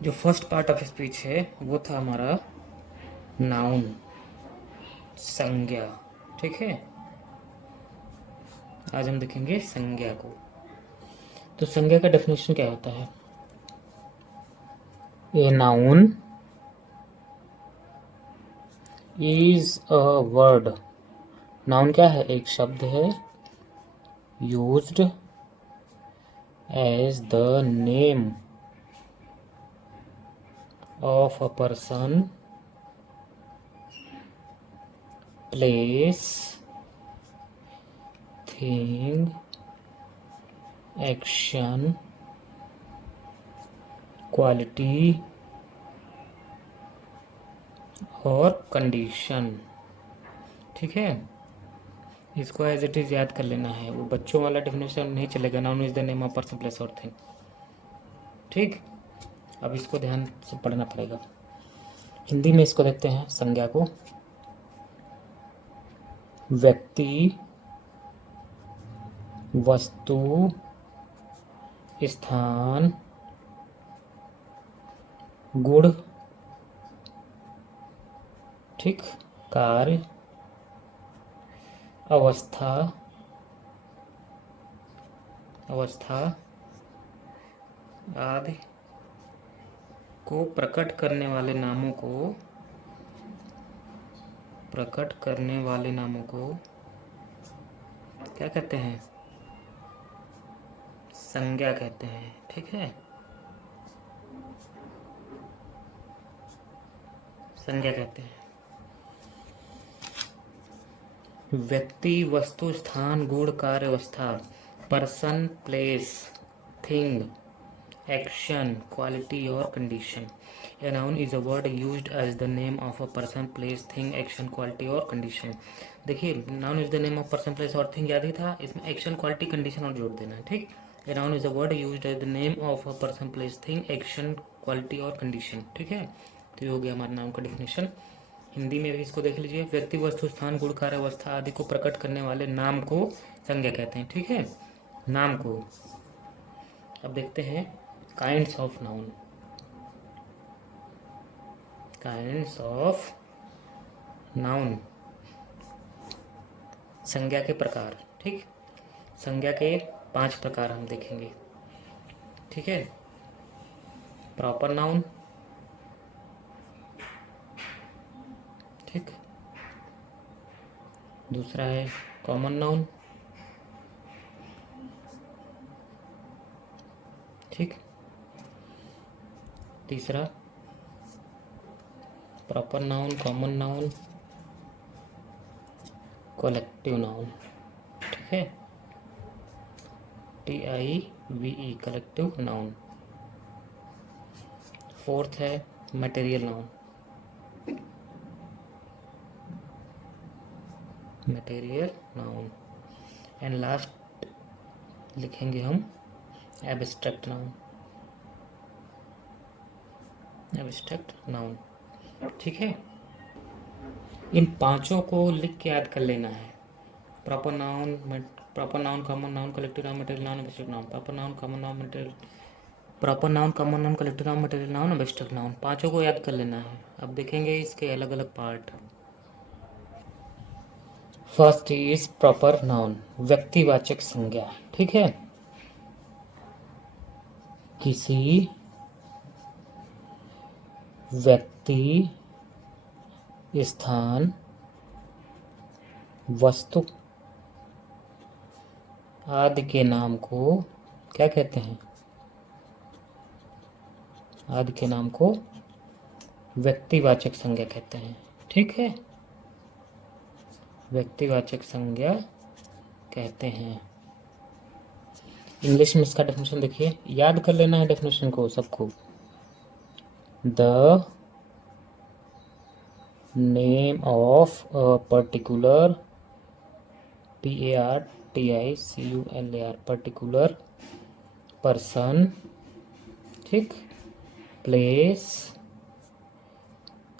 जो first part of speech है वो था हमारा नाउन, संज्ञा। ठीक है, आज हम देखेंगे संज्ञा को। तो संज्ञा का डेफिनेशन क्या होता है? A noun is a word. Noun क्या है? एक शब्द है, used as the name of a person, place, thing, action, quality और कंडीशन। ठीक है, इसको एज इट इज याद कर लेना है, वो बच्चों वाला डेफिनेशन नहीं चलेगा। Noun is the name of person, place और थिंग। ठीक, अब इसको ध्यान से पढ़ना पड़ेगा। हिंदी में इसको देखते हैं संज्ञा को। व्यक्ति, वस्तु, स्थान, गुण, ठीक, कार्य, अवस्था आदि को प्रकट करने वाले नामों को क्या कहते हैं? संज्ञा कहते हैं। ठीक है, संज्ञा कहते हैं। व्यक्ति, वस्तु, स्थान, गुण, कार्य, अवस्था, person, place, thing, action, quality और condition. A noun is a word used as the name of a person, place, thing, action, quality और condition। देखिए, noun is the name of person, place और थिंग याद ही था, इसमें action, quality, condition और जोड़ देना है। ठीक, a noun is a word used as the name of a person, place, thing, action, quality और कंडीशन। ठीक है, तो ये हो गया हमारा नाउन का डिफिनेशन। हिंदी में भी इसको देख लीजिए। व्यक्ति, वस्तु, स्थान, गुण, कार्य, अवस्था आदि को प्रकट करने वाले नाम को संज्ञा कहते हैं। ठीक है, नाम को। अब देखते हैं kinds of noun. Kinds of noun, संज्ञा के प्रकार। ठीक, संज्ञा के 5 प्रकार हम देखेंगे। ठीक है, प्रॉपर नाउन, ठीक, दूसरा है कॉमन नाउन, ठीक, तीसरा proper noun, common noun, collective noun. ठीक है, TIVE, कलेक्टिव नाउन। फोर्थ है material noun, material noun. And last लिखेंगे हम एब्स्ट्रैक्ट नाउन, एब्स्ट्रैक्ट नाउन। ठीक है, इन पांचों को लिख के याद कर लेना है। Proper noun, common noun, collective noun, material noun, abstract noun. Proper noun, common noun, collective noun, material noun, abstract noun. पांचों को याद कर लेना है। अब देखेंगे इसके अलग अलग part. First is proper noun, व्यक्तिवाचक संज्ञा। ठीक है, किसी व्यक्ति, स्थान, वस्तु आदि के नाम को क्या कहते हैं? आदि के नाम को व्यक्तिवाचक संज्ञा कहते हैं। ठीक है, व्यक्तिवाचक संज्ञा कहते हैं। इंग्लिश में इसका डेफिनेशन देखिए, याद कर लेना है डेफिनेशन को सबको। The name of a particular, PARTICULAR, particular person, ठीक, प्लेस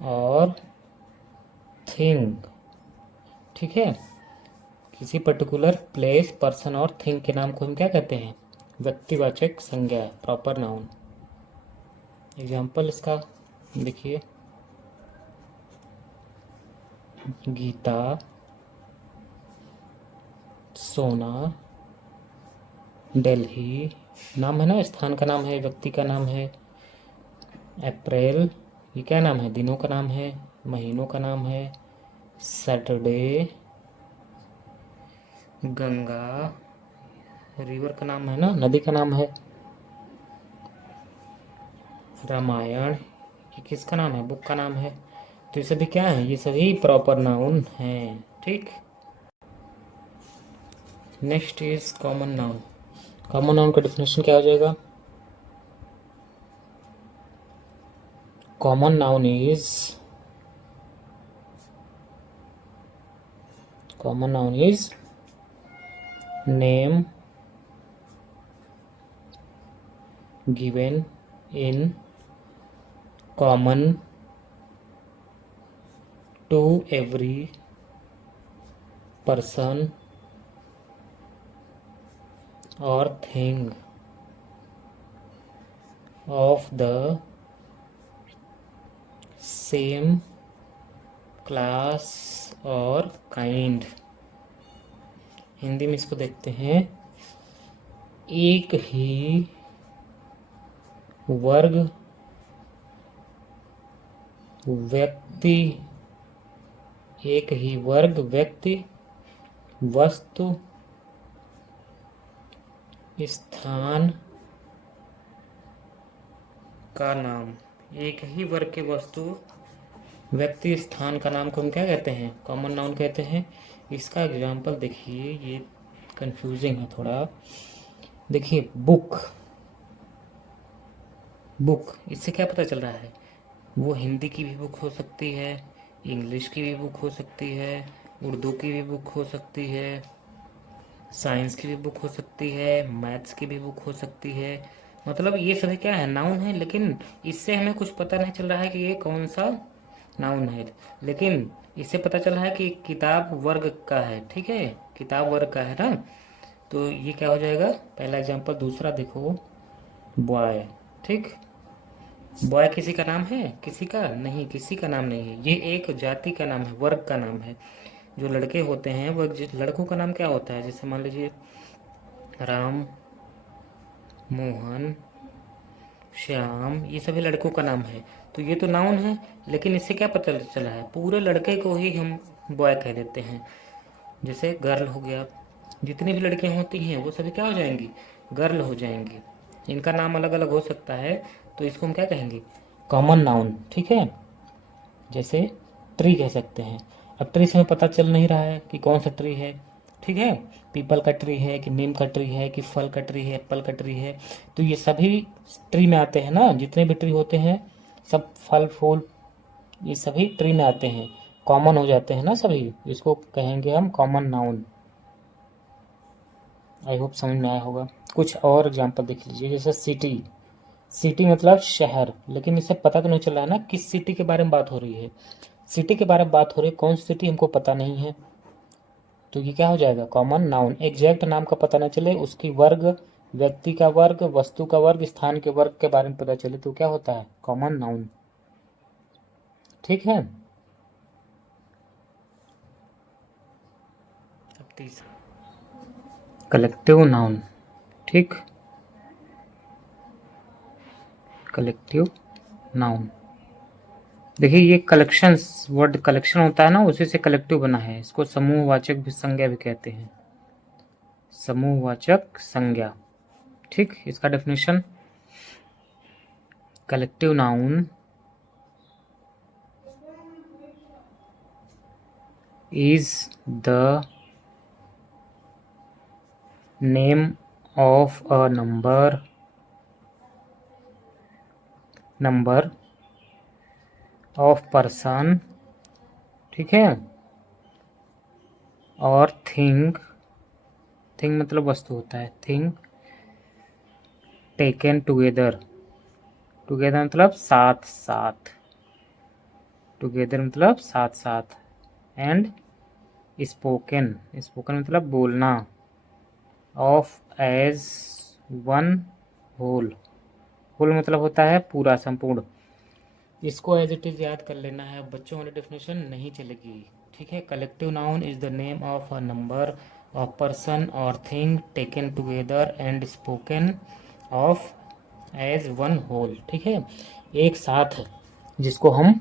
और थिंग। ठीक है, किसी पर्टिकुलर प्लेस, पर्सन और थिंग के नाम को हम क्या कहते हैं? व्यक्तिवाचक संज्ञा, प्रॉपर नाउन। एग्जाम्पल इसका देखिए, गीता, सोना, दिल्ली, नाम है ना, स्थान का नाम है, व्यक्ति का नाम है। अप्रैल, ये क्या नाम है, दिनों का नाम है, महीनों का नाम है। सैटरडे, गंगा, रिवर का नाम है ना, नदी का नाम है। रामायण, ये किसका नाम है, बुक का नाम है। तो ये सभी क्या है, ये सभी प्रॉपर नाउन हैं। ठीक, next is common noun. Common noun का डेफिनेशन क्या हो जाएगा? Common noun is name given in common to every person or thing of the same class or kind। Hindi में इसको देखते हैं, एक ही वर्ग, व्यक्ति, एक ही वर्ग, व्यक्ति, वस्तु, स्थान का नाम। एक ही वर्ग के वस्तु, व्यक्ति, स्थान का नाम को हम क्या कहते हैं? कॉमन नाउन कहते हैं। इसका एग्जाम्पल देखिए, ये कंफ्यूजिंग है थोड़ा। देखिए, बुक, इससे क्या पता चल रहा है? वो हिंदी की भी बुक हो सकती है, इंग्लिश की भी बुक हो सकती है, उर्दू की भी बुक हो सकती है, साइंस की भी बुक हो सकती है, मैथ्स की भी बुक हो सकती है। मतलब ये सभी क्या है, नाउन है। लेकिन इससे हमें कुछ पता नहीं चल रहा है कि ये कौन सा नाउन है। लेकिन इससे पता चल रहा है कि किताब वर्ग का है। ठीक है, किताब वर्ग का है ना। तो ये क्या हो जाएगा, पहला एग्जाम्पल। दूसरा देखो, बॉय। ठीक, बॉय किसी का नाम है? किसी का नहीं, किसी का नाम नहीं है। ये एक जाति का नाम है, वर्ग का नाम है। जो लड़के होते हैं वो, लड़कों का नाम क्या होता है? जैसे मान लीजिए राम, मोहन, श्याम, ये सभी लड़कों का नाम है। तो ये तो नाउन है, लेकिन इससे क्या पता चला है? पूरे लड़के को ही हम बॉय कह देते हैं। जैसे गर्ल हो गया, जितनी भी लड़कियां होती हैं वो सभी क्या हो जाएंगी? गर्ल हो जाएंगी। इनका नाम अलग अलग हो सकता है, तो इसको हम क्या कहेंगे? Common noun. ठीक है, जैसे ट्री कह सकते हैं। अब ट्री से हमें पता चल नहीं रहा है कि कौन सा ट्री है। ठीक है, पीपल का ट्री है कि नीम का ट्री है कि फल का ट्री है, एप्पल का ट्री है। तो ये सभी ट्री में आते हैं ना, जितने भी ट्री होते हैं सब, फल फूल, ये सभी ट्री में आते हैं, कॉमन हो जाते हैं ना सभी। इसको कहेंगे हम कॉमन नाउन। आई होप समझ में आया होगा। कुछ और एग्जांपल देख लीजिए, जैसे सिटी। सिटी मतलब शहर, लेकिन इससे पता तो नहीं चल रहा है ना किस सिटी के बारे में बात हो रही है। सिटी के बारे में बात हो रही है, कौन सी सिटी हमको पता नहीं है। तो ये क्या हो जाएगा? Common noun. एग्जैक्ट नाम का पता न चले, उसकी वर्ग, व्यक्ति का वर्ग, वस्तु का वर्ग, स्थान के वर्ग के बारे में पता चले तो क्या होता है? Common noun. ठीक है, अब तीसरा कलेक्टिव नाउन। ठीक, कलेक्टिव नाउन। देखिए, ये कलेक्शंस, वर्ड कलेक्शन होता है ना, उसी से कलेक्टिव बना है। इसको समूहवाचक भी संज्ञा भी कहते हैं, समूहवाचक संज्ञा। ठीक, इसका definition, collective noun is the name of a number of person, ठीक है, और थिंग मतलब वस्तु होता है, थिंग टेकन टुगेदर मतलब साथ साथ, टुगेदर मतलब साथ साथ, एंड स्पोकन मतलब बोलना, of as one whole whole मतलब होता है पूरा, संपूर्ण। इसको एज इट इज याद कर लेना है, बच्चों वाली डेफिनेशन नहीं चलेगी। ठीक है। Collective noun is the name of a number of person और thing taken together and spoken of as one whole. ठीक है। एक साथ जिसको हम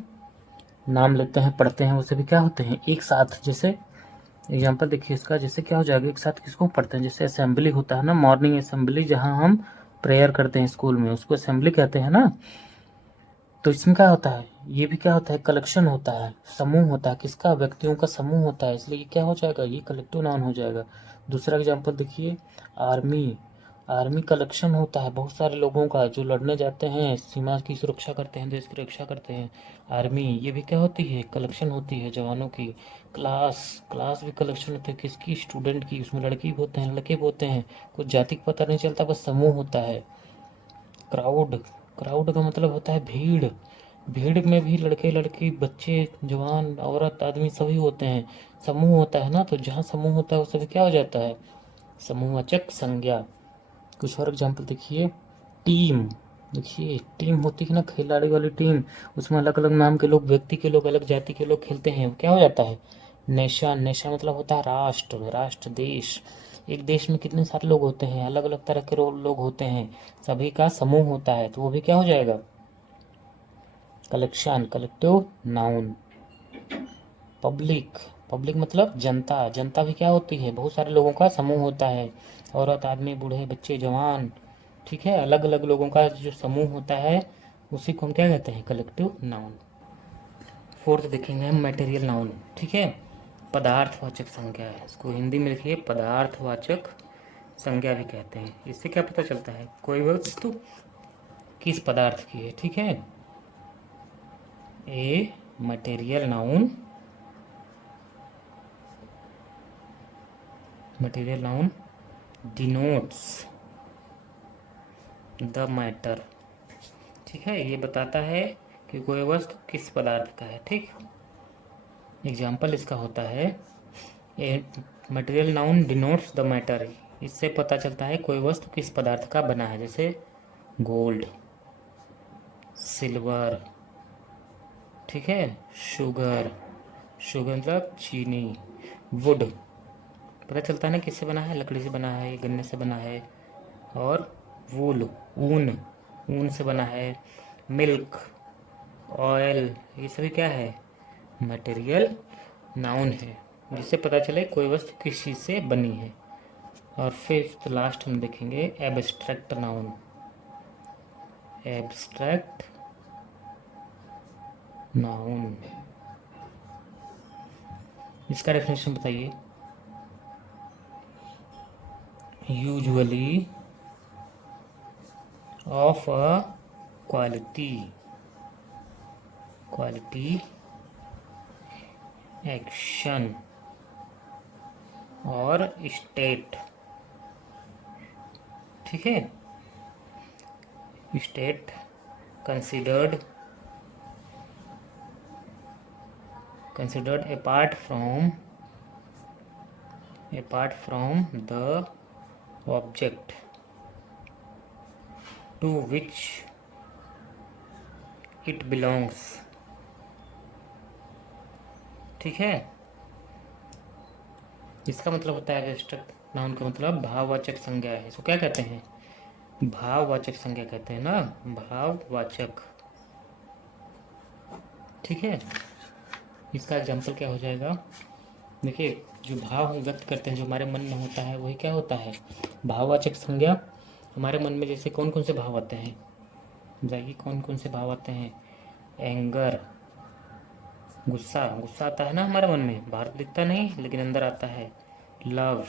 नाम लेते हैं, पढ़ते हैं, वो सभी क्या होते हैं, एक साथ। जैसे एग्जाम्पल देखिए इसका, जैसे क्या हो जाएगा, एक साथ किसको पढ़ते हैं, जैसे असेंबली होता है ना, मॉर्निंग असेंबली, जहाँ हम प्रेयर करते हैं स्कूल में, उसको असेंबली कहते हैं ना। तो इसमें क्या होता है, ये भी क्या होता है, कलेक्शन होता है, समूह होता है, किसका, व्यक्तियों का समूह होता है, इसलिए ये क्या हो जाएगा, ये कलेक्टिव नाउन हो जाएगा। दूसरा एग्जाम्पल देखिए, आर्मी। आर्मी कलेक्शन होता है बहुत सारे लोगों का, जो लड़ने जाते हैं, सीमा की सुरक्षा करते हैं, देश की रक्षा करते हैं। आर्मी ये भी क्या होती है, कलेक्शन होती है जवानों की। क्लास, क्लास भी कलेक्शन होती है, किसकी, स्टूडेंट की, उसमें लड़की भी होते हैं, लड़के भी होते हैं, कुछ जाति का पता नहीं चलता, बस समूह होता है। क्राउड, क्राउड का मतलब होता है भीड़। भीड़ में भी लड़के लड़की, बच्चे, जवान, औरत, आदमी सभी होते हैं, समूह होता है ना। तो जहाँ समूह होता है वो सभी क्या हो जाता है, समूहवाचक संज्ञा। कुछ और एग्जाम्पल देखिए, टीम। देखिए टीम होती है ना, खिलाड़ी वाली टीम, उसमें अलग अलग नाम के लोग, व्यक्ति के लोग, अलग जाति के लोग खेलते हैं, क्या हो जाता है, नेशन। नेशन मतलब होता है राष्ट्र, राष्ट्र, देश। एक देश में कितने सारे लोग होते हैं, अलग अलग तरह के लोग होते हैं, सभी का समूह होता है, तो वो भी क्या हो जाएगा, collection, collective noun. Public, public मतलब जनता। जनता भी क्या होती है, बहुत सारे लोगों का समूह होता है, औरत, आदमी, बूढ़े, बच्चे, जवान। ठीक है। अलग अलग लोगों का जो समूह होता है उसी को हम क्या कहते हैं, कलेक्टिव नाउन। फोर्थ देखेंगे हम मटेरियल नाउन। ठीक है। पदार्थवाचक संज्ञा है, इसको हिंदी में लिखिए पदार्थवाचक संज्ञा भी कहते हैं। इससे क्या पता चलता है, कोई वस्तु किस पदार्थ की है। ठीक है। A material noun, material noun denotes the matter. ठीक है। ये बताता है कि कोई वस्तु किस पदार्थ का है। ठीक। एग्जाम्पल इसका होता है, a material noun denotes the matter. इससे पता चलता है कोई वस्तु किस पदार्थ का बना है, जैसे गोल्ड, सिल्वर। ठीक है। शुगर, शुगर मतलब चीनी। वुड, पता चलता है ना किससे बना है, लकड़ी से बना है, गन्ने से बना है। और वूल, ऊन, ऊन से बना है। मिल्क, ऑयल, ये सभी क्या है, मटेरियल नाउन है, जिससे पता चले कोई वस्तु किस चीज़ से बनी है। और फिफ्थ लास्ट हम देखेंगे एब्स्ट्रैक्ट नाउन। एब्स्ट्रैक्ट नाउन, इसका डेफिनेशन बताइए। Usually of a quality, quality, action और स्टेट। ठीक है। State considered, considered apart from the object to which it belongs। ठीक है। इसका मतलब होता है एब्स्ट्रैक्ट नाउन का मतलब भाववाचक संज्ञा है, इसको क्या कहते हैं, भाववाचक संज्ञा कहते हैं ना, भाववाचक। ठीक है। इसका एग्जाम्पल क्या हो जाएगा, देखिए जो भाव हम व्यक्त करते हैं, जो हमारे मन में होता है, वही क्या होता है, भाववाचक संज्ञा। हमारे मन में जैसे कौन कौन से भाव आते हैं, बताइए कौन कौन से भाव आते हैं। एंगर, गुस्सा, गुस्सा आता है ना हमारे मन में, बाहर दिखता नहीं लेकिन अंदर आता है। लव,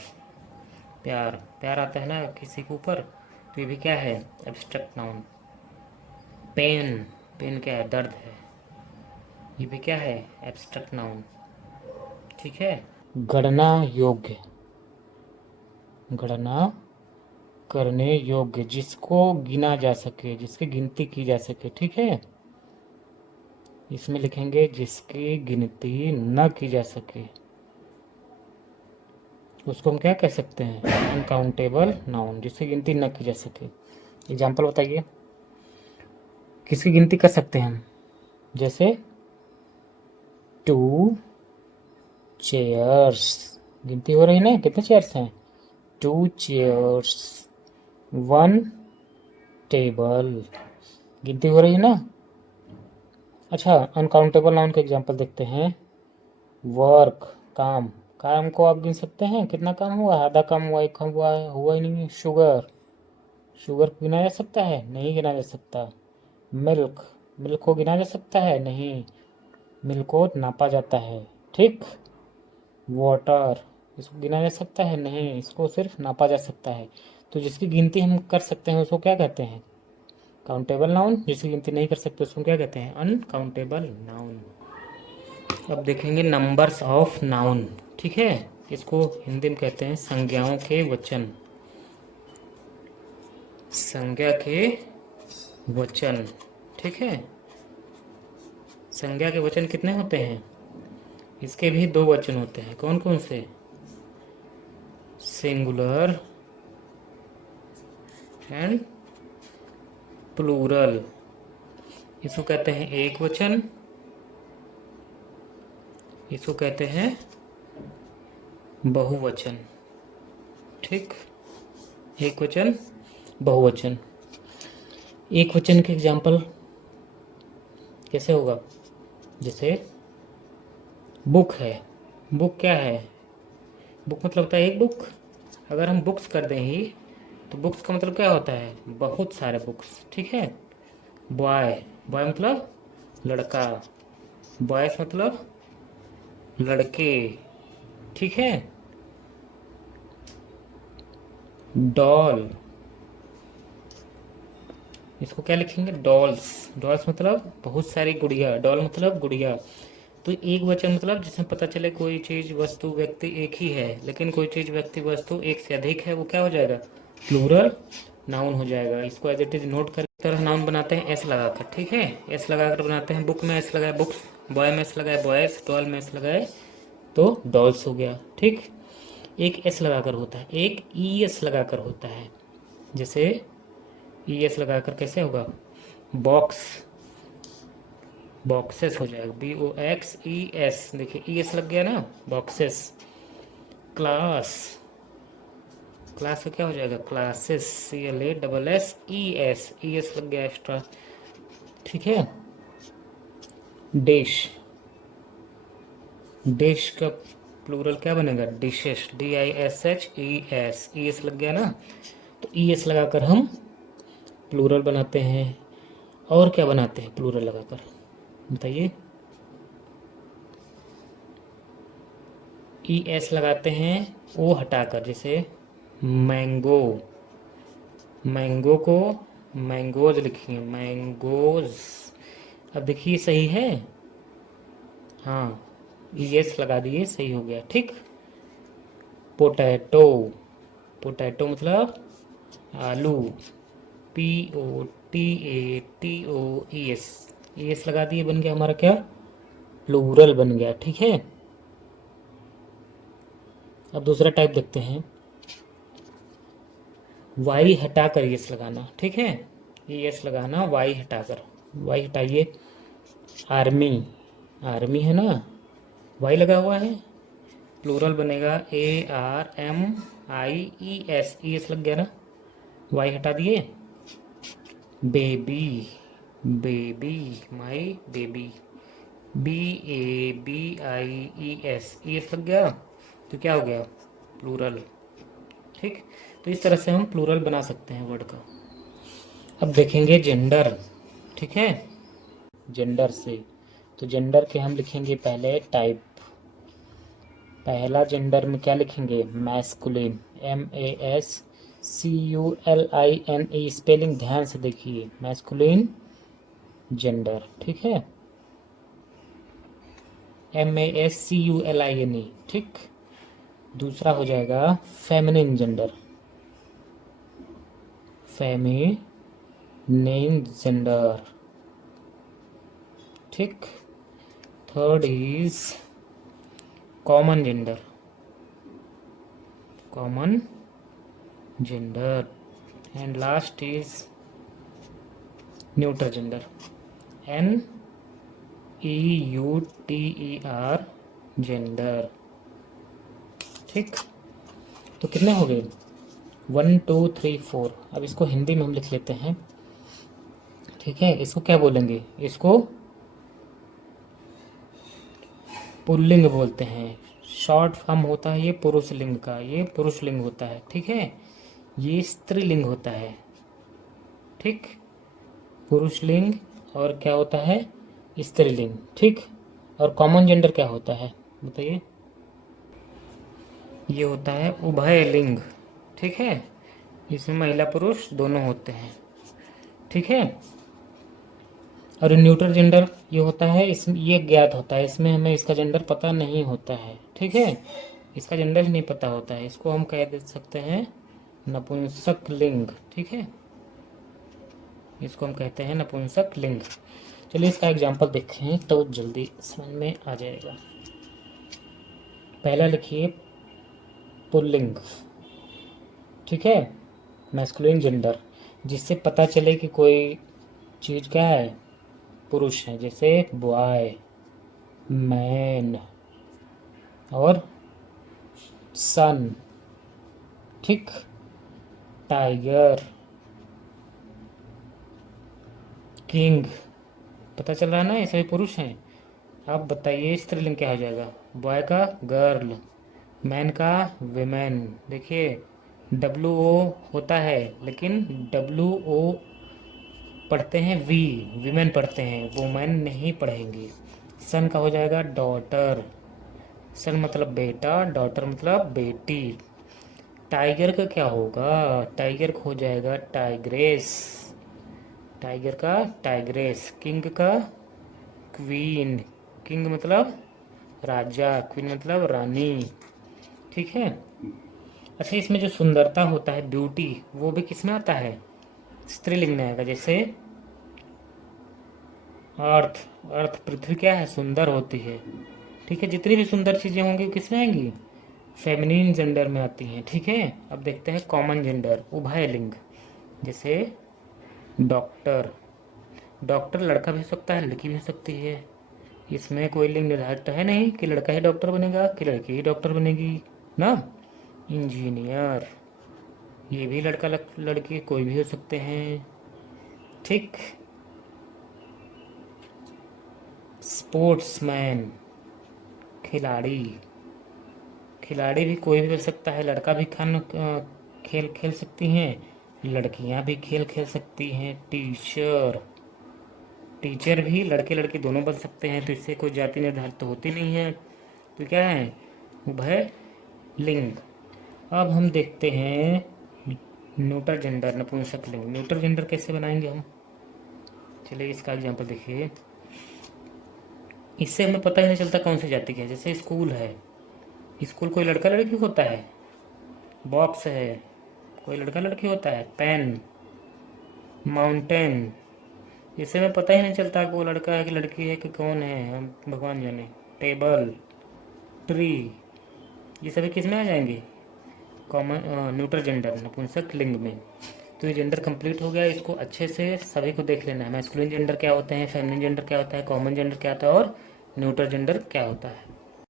प्यार, प्यार आता है ना किसी के ऊपर, तो ये भी क्या है, एब्स्ट्रैक्ट नाउन। पेन, पेन क्या है, दर्द है, ये भी क्या है, एब्स्ट्रैक्ट नाउन। ठीक है। गणना योग्य, गणना करने योग्य, जिसको गिना जा सके, जिसकी गिनती की जा सके। ठीक है। इसमें लिखेंगे जिसकी गिनती न की जा सके, उसको हम क्या कह सकते हैं, अनकाउंटेबल नाउन, जिसकी गिनती न की जा सके। एग्जाम्पल बताइए। किसकी गिनती कर सकते हैं हम? जैसे 2 चेयर्स, गिनती हो रही ना, कितने चेयर्स हैं? 2 चेयर्स, 1 टेबल, गिनती हो रही है ना। अच्छा, अनकाउंटेबल नाउन के एग्जांपल देखते हैं। वर्क, काम, काम को आप गिन सकते हैं कितना काम हुआ? आधा काम हुआ, एक काम हुआ है, हुआ ही नहीं है। शुगर, शुगर को गिना जा सकता है? नहीं गिना जा सकता। मिल्क, मिल्क को गिना जा सकता है? नहीं, मिल्क को नापा जाता है। ठीक। वाटर, इसको गिना जा सकता है? नहीं, इसको सिर्फ नापा जा सकता है। तो जिसकी गिनती हम कर सकते हैं उसको क्या कहते हैं? Countable noun. जिसकी गिनती नहीं कर सकते उसको क्या कहते हैं? Uncountable noun. अब देखेंगे नंबर्स ऑफ नाउन। ठीक है, इसको हिंदी में कहते हैं संज्ञाओं के वचन। संज्ञा के वचन। ठीक है, संज्ञा के वचन कितने होते हैं? इसके भी 2 वचन होते हैं। कौन कौन से? Singular and plural. इसको कहते हैं एक वचन, इसको कहते हैं बहुवचन। ठीक, एक वचन, बहुवचन। एक वचन के एग्जाम्पल कैसे होगा? जैसे बुक है, बुक क्या है? बुक मतलब होता है एक बुक। अगर हम बुक्स कर दें ही तो बुक्स का मतलब क्या होता है? बहुत सारे बुक्स। ठीक है। बॉय, बॉय मतलब लड़का, बॉयस मतलब लड़के। ठीक है। डॉल, इसको क्या लिखेंगे? डॉल्स, डॉल्स मतलब बहुत सारी गुड़िया, डॉल मतलब गुड़िया। तो एक वचन मतलब जिसमें पता चले कोई चीज वस्तु व्यक्ति एक ही है, लेकिन कोई चीज व्यक्ति वस्तु एक से अधिक है, वो क्या हो जाएगा? प्लूरल नाउन हो जाएगा। इसको एज इट इज नोट कर तरह नाउन बनाते हैं एस लगाकर। ठीक है, एस लगाकर बनाते हैं। बुक में एस लगाए बुक्स, बॉय में एस लगाए बॉयज, डॉल में एस लगाए तो डॉल्स हो गया। ठीक, एक एस लगाकर होता है, एक ई एस लगाकर होता है। जैसे ई एस लगाकर कैसे होगा? बॉक्स, बॉक्सेस हो जाएगा। BOXES, देखिए ई एस लग गया ना, बॉक्सेस। क्लास, क्लास का क्या हो जाएगा? क्लासेस, CLASSES, ई एस लग गया एक्स्ट्रा। ठीक है। डिश, डिश का प्लूरल क्या बनेगा? डिशेस, DISHES, ई एस लग गया ना, तो ई एस लगाकर हम प्लूरल बनाते हैं। और क्या बनाते हैं प्लूरल लगाकर, बताइए? ES लगाते हैं ओ हटाकर। जैसे मैंगो, मैंगो को मैंगोज लिखिए, मैंगोज। अब देखिए सही है, हाँ, ES लगा दिए, सही हो गया। ठीक। पोटैटो, पोटैटो मतलब आलू, POTATOES, ES लगा दिए, बन गया हमारा क्या? प्लूरल बन गया। ठीक है। अब दूसरा टाइप देखते हैं, वाई हटाकर यस लगाना। ठीक है, यस लगाना वाई हटाकर। वाई हटाइए। आर्मी, आर्मी है ना, वाई लगा हुआ है, प्लूरल बनेगा ARMIES, ES लग गया ना, वाई हटा दिए। Baby, baby, my baby, BABIES, ES लग गया, तो क्या हो गया? प्लूरल। ठीक, तो इस तरह से हम प्लूरल बना सकते हैं वर्ड का। अब देखेंगे जेंडर। ठीक है, जेंडर से, तो जेंडर के हम लिखेंगे पहले टाइप। पहला जेंडर में क्या लिखेंगे? मैस्कुलिन, MASCULINE, स्पेलिंग ध्यान से देखिए, मैस्कुलिन जेंडर। ठीक है, MASCULINE। ठीक। दूसरा हो जाएगा फेमिनिन जेंडर, फेमिनिन जेंडर। ठीक। Third is common gender, common gender. And last is neuter gender, NEUTER, gender. ठीक, तो कितने हो गए? 1 2 3 4। अब इसको हिंदी में हम लिख लेते हैं। ठीक है, इसको क्या बोलेंगे? इसको पुल्लिंग बोलते हैं। शॉर्ट फॉर्म होता है ये पुरुष लिंग का, ये पुरुष लिंग होता है। ठीक है, ये स्त्रीलिंग होता है। ठीक, पुरुष लिंग और क्या होता है? स्त्रीलिंग। ठीक, और कॉमन जेंडर क्या होता है बताइए? ये होता है उभय लिंग। ठीक है, इसमें महिला पुरुष दोनों होते हैं। ठीक है, और न्यूट्रल जेंडर ये होता है, इसमें ये ज्ञात होता है, इसमें हमें इसका जेंडर पता नहीं होता है। ठीक है, इसका जेंडर नहीं पता होता है, इसको हम कह दे सकते हैं नपुंसक लिंग। ठीक है, इसको हम कहते हैं नपुंसक लिंग। चलिए इसका एग्जाम्पल देखें तो जल्दी समझ में आ जाएगा। पहला लिखिए पुल्लिंग। ठीक है, मैस्कुलिन जेंडर, जिससे पता चले कि कोई चीज़ क्या है? पुरुष है, जैसे बॉय, मैन और सन। ठीक, टाइगर, किंग। पता चल रहा है ना, ये सभी पुरुष हैं। अब बताइए स्त्रीलिंग क्या हो जाएगा? बॉय का गर्ल, मैन का विमेन। देखिए WO होता है, लेकिन WO पढ़ते हैं वी, विमेन पढ़ते हैं, वुमेन नहीं पढ़ेंगे। सन का हो जाएगा डॉटर, सन मतलब बेटा, डॉटर मतलब बेटी। टाइगर का क्या होगा? टाइगर का हो जाएगा टाइग्रेस, टाइगर का टाइग्रेस। किंग का क्वीन, किंग मतलब राजा, क्वीन मतलब रानी। ठीक है, अच्छा इसमें जो सुंदरता होता है, ब्यूटी, वो भी किस में आता है? स्त्रीलिंग में आएगा। जैसे अर्थ, अर्थ पृथ्वी क्या है? सुंदर होती है। ठीक है, जितनी भी सुंदर चीज़ें होंगी किस में आएंगी? फेमिनिन जेंडर में आती हैं। ठीक है, अब देखते हैं कॉमन जेंडर, उभय लिंग। जैसे डॉक्टर, डॉक्टर लड़का भी हो सकता है, लड़की भी हो सकती है। इसमें कोई लिंग निर्धारित है नहीं कि लड़का ही डॉक्टर बनेगा कि लड़की ही डॉक्टर बनेगी ना। इंजीनियर, ये भी लड़का लड़की कोई भी हो सकते हैं। ठीक, स्पोर्ट्समैन, खिलाड़ी, खिलाड़ी भी कोई भी हो सकता है, लड़का भी खेल खेल सकती हैं, लड़कियां भी खेल खेल सकती हैं। टीचर, टीचर भी लड़के लड़की दोनों बन सकते हैं, तो इससे कोई जाति निर्धारित तो होती नहीं है। तो क्या है? उभय लिंग। अब हम देखते हैं न्यूटर जेंडर, नपुंसक लिंग। न्यूटर जेंडर कैसे बनाएंगे हम? चलिए इसका एग्जांपल देखिए। इससे हमें पता ही नहीं चलता कौन सी जाति का है। जैसे स्कूल है, स्कूल कोई लड़का लड़की होता है। बॉक्स है, कोई लड़का लड़की होता है। पेन, माउंटेन, इससे हमें पता ही नहीं चलता कि वो लड़का है कि लड़की है कि कौन है, हम भगवान जाने। टेबल, ट्री, ये सभी किस में आ जाएंगे? कॉमन न्यूट्रल जेंडर, नपुंसक लिंग में। तो ये जेंडर कंप्लीट हो गया। इसको अच्छे से सभी को देख लेना है। मैस्कुलिन जेंडर क्या होते हैं, फेमिनिन जेंडर क्या होता है, कॉमन जेंडर क्या होता है और न्यूट्रल जेंडर क्या होता है।